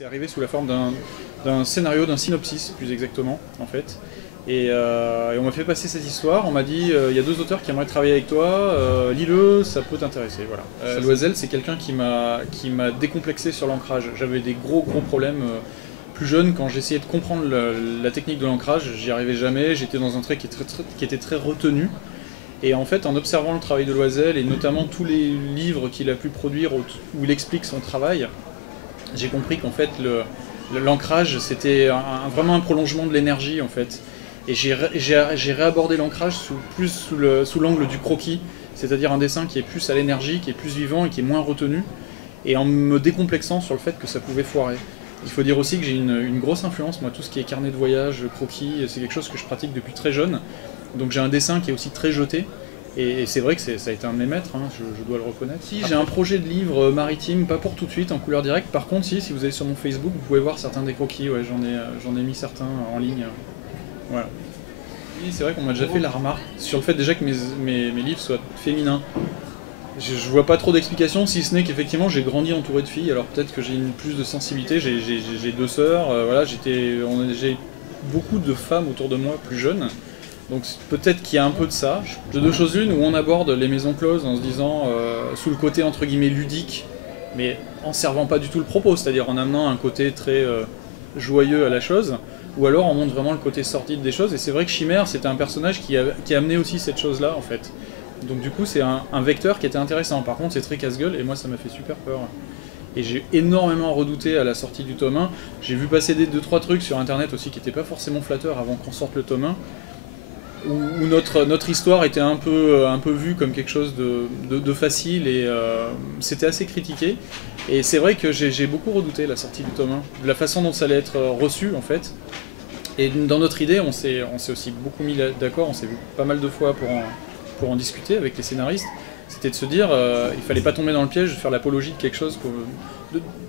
C'est arrivé sous la forme d'un scénario, d'un synopsis plus exactement en fait. Et on m'a fait passer cette histoire, on m'a dit il y a deux auteurs qui aimeraient travailler avec toi, lis-le, ça peut t'intéresser. Voilà. Loisel, c'est quelqu'un qui m'a décomplexé sur l'ancrage. J'avais des gros problèmes plus jeune quand j'essayais de comprendre la technique de l'ancrage, j'y arrivais jamais, j'étais dans un trait qui était très retenu. Et en fait, en observant le travail de Loisel, et notamment tous les livres qu'il a pu produire où il explique son travail, j'ai compris qu'en fait, l'ancrage, c'était vraiment un prolongement de l'énergie, en fait. Et j'ai réabordé l'ancrage sous l'angle du croquis, c'est-à-dire un dessin qui est plus à l'énergie, qui est plus vivant et qui est moins retenu, et en me décomplexant sur le fait que ça pouvait foirer. Il faut dire aussi que j'ai une grosse influence, moi, tout ce qui est carnet de voyage, croquis, c'est quelque chose que je pratique depuis très jeune. Donc j'ai un dessin qui est aussi très jeté, et c'est vrai que ça a été un de mes maîtres, hein, je dois le reconnaître. Si, j'ai un projet de livre maritime, pas pour tout de suite, en couleur directe. Par contre, si vous allez sur mon Facebook, vous pouvez voir certains des croquis, ouais, j'en ai mis certains en ligne. Voilà. C'est vrai qu'on m'a déjà fait la remarque sur le fait déjà que mes livres soient féminins. Je vois pas trop d'explications, si ce n'est qu'effectivement j'ai grandi entouré de filles, alors peut-être que j'ai plus de sensibilité, j'ai deux sœurs, voilà, j'ai beaucoup de femmes autour de moi plus jeunes, donc peut-être qu'il y a un peu de ça. De deux choses l'une, où on aborde les maisons closes en se disant, sous le côté entre guillemets ludique, mais en servant pas du tout le propos, c'est-à-dire en amenant un côté très joyeux à la chose, ou alors on montre vraiment le côté sordide des choses, et c'est vrai que Chimère c'était un personnage qui a amené aussi cette chose-là en fait. Donc du coup c'est un vecteur qui était intéressant. Par contre c'est très casse-gueule et moi ça m'a fait super peur. Et j'ai énormément redouté à la sortie du tome 1. J'ai vu passer 2-3 trucs sur internet aussi qui n'étaient pas forcément flatteurs avant qu'on sorte le tome 1. Où notre histoire était un peu vue comme quelque chose de facile et c'était assez critiqué. Et c'est vrai que j'ai beaucoup redouté la sortie du tome 1, de la façon dont ça allait être reçu en fait. Et dans notre idée on s'est aussi beaucoup mis d'accord, on s'est vu pas mal de fois pour en discuter avec les scénaristes, c'était de se dire il fallait pas tomber dans le piège de faire l'apologie de quelque chose,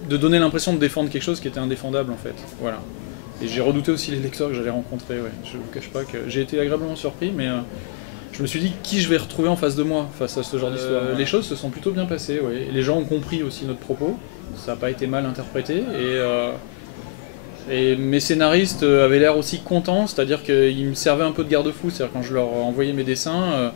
de donner l'impression de défendre quelque chose qui était indéfendable en fait. Voilà. Et j'ai redouté aussi les lecteurs que j'allais rencontrer, ouais. Je vous cache pas que j'ai été agréablement surpris, mais je me suis dit qui je vais retrouver en face de moi face à ce genre d'histoire. Les choses se sont plutôt bien passées, ouais. Et les gens ont compris aussi notre propos, ça n'a pas été mal interprété, et mes scénaristes avaient l'air aussi contents, c'est-à-dire qu'ils me servaient un peu de garde-fou, c'est-à-dire quand je leur envoyais mes dessins,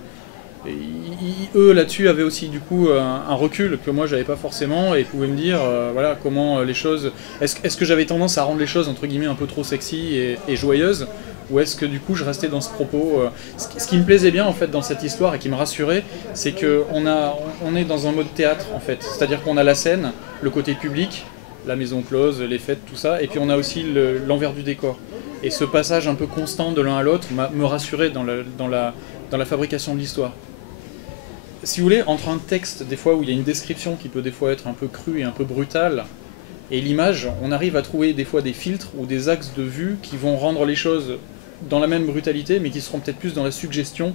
eux là-dessus avaient aussi du coup un recul que moi j'avais pas forcément et pouvaient me dire voilà comment les choses... Est-ce que j'avais tendance à rendre les choses entre guillemets un peu trop sexy et joyeuses, ou est-ce que du coup je restais dans ce propos ce qui me plaisait bien en fait dans cette histoire et qui me rassurait, c'est qu'on est dans un mode théâtre en fait, c'est-à-dire qu'on a la scène, le côté public, la maison close, les fêtes, tout ça, et puis on a aussi l'envers du décor. Et ce passage un peu constant de l'un à l'autre me rassurait dans la fabrication de l'histoire. Si vous voulez, entre un texte, des fois où il y a une description qui peut des fois être un peu crue et un peu brutale, et l'image, on arrive à trouver des fois des filtres ou des axes de vue qui vont rendre les choses dans la même brutalité, mais qui seront peut-être plus dans la suggestion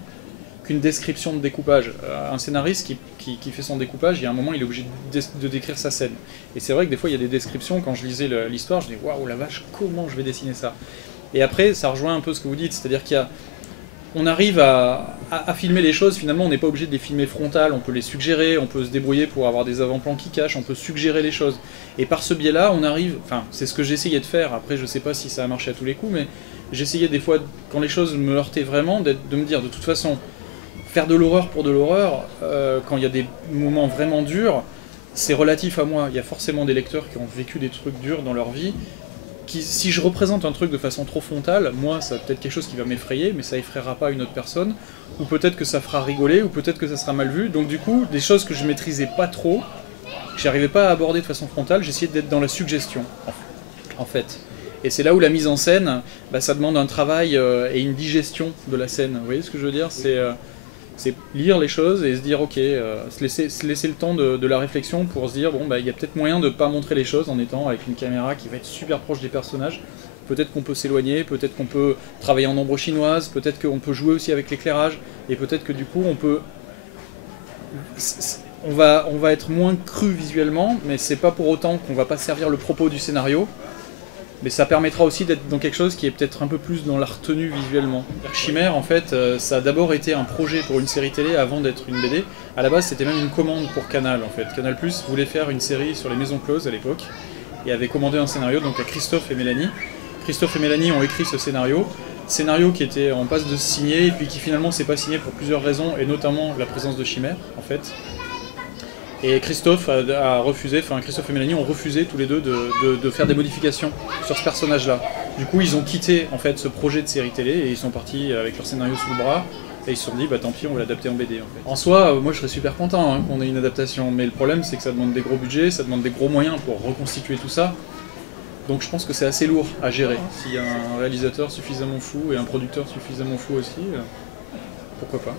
qu'une description de découpage. Un scénariste qui fait son découpage, il y a un moment, il est obligé de décrire sa scène. Et c'est vrai que des fois, il y a des descriptions, quand je lisais l'histoire, je dis « Waouh, la vache, comment je vais dessiner ça ?» Et après, ça rejoint un peu ce que vous dites, c'est-à-dire on arrive à filmer les choses, finalement on n'est pas obligé de les filmer frontales, on peut les suggérer, on peut se débrouiller pour avoir des avant-plans qui cachent, on peut suggérer les choses. Et par ce biais-là, on arrive, enfin c'est ce que j'essayais de faire, après je sais pas si ça a marché à tous les coups, mais j'essayais des fois, quand les choses me heurtaient vraiment, de me dire de toute façon, faire de l'horreur pour de l'horreur, quand il y a des moments vraiment durs, c'est relatif à moi. Il y a forcément des lecteurs qui ont vécu des trucs durs dans leur vie, si je représente un truc de façon trop frontale, moi, ça va peut-être quelque chose qui va m'effrayer, mais ça effraiera pas une autre personne, ou peut-être que ça fera rigoler, ou peut-être que ça sera mal vu. Donc du coup, des choses que je maîtrisais pas trop, que j'arrivais pas à aborder de façon frontale, j'essayais d'être dans la suggestion, en fait. Et c'est là où la mise en scène, ça demande un travail et une digestion de la scène. Vous voyez ce que je veux dire ? C'est lire les choses et se dire ok, se laisser le temps de la réflexion pour se dire bon il y a peut-être moyen de ne pas montrer les choses en étant avec une caméra qui va être super proche des personnages. Peut-être qu'on peut s'éloigner, peut-être qu'on peut travailler en ombre chinoise, peut-être qu'on peut jouer aussi avec l'éclairage, et peut-être que du coup on va être moins cru visuellement, mais c'est pas pour autant qu'on va pas servir le propos du scénario. Mais ça permettra aussi d'être dans quelque chose qui est peut-être un peu plus dans la retenue visuellement. Chimère, en fait, ça a d'abord été un projet pour une série télé avant d'être une BD. À la base, c'était même une commande pour Canal, en fait. Canal+ voulait faire une série sur les maisons closes à l'époque. et avait commandé un scénario donc à Christophe et Mélanie. Christophe et Mélanie ont écrit ce scénario qui était en passe de se signer et puis qui finalement s'est pas signé pour plusieurs raisons et notamment la présence de Chimère en fait. Et Christophe a refusé, enfin Christophe et Mélanie ont refusé tous les deux de faire des modifications sur ce personnage-là. Du coup, ils ont quitté en fait ce projet de série télé et ils sont partis avec leur scénario sous le bras et ils se sont dit bah tant pis, on va l'adapter en BD en fait. En soi, moi je serais super content hein, qu'on ait une adaptation, mais le problème c'est que ça demande des gros budgets, ça demande des gros moyens pour reconstituer tout ça. Donc je pense que c'est assez lourd à gérer. S'il y a un réalisateur suffisamment fou et un producteur suffisamment fou aussi, pourquoi pas.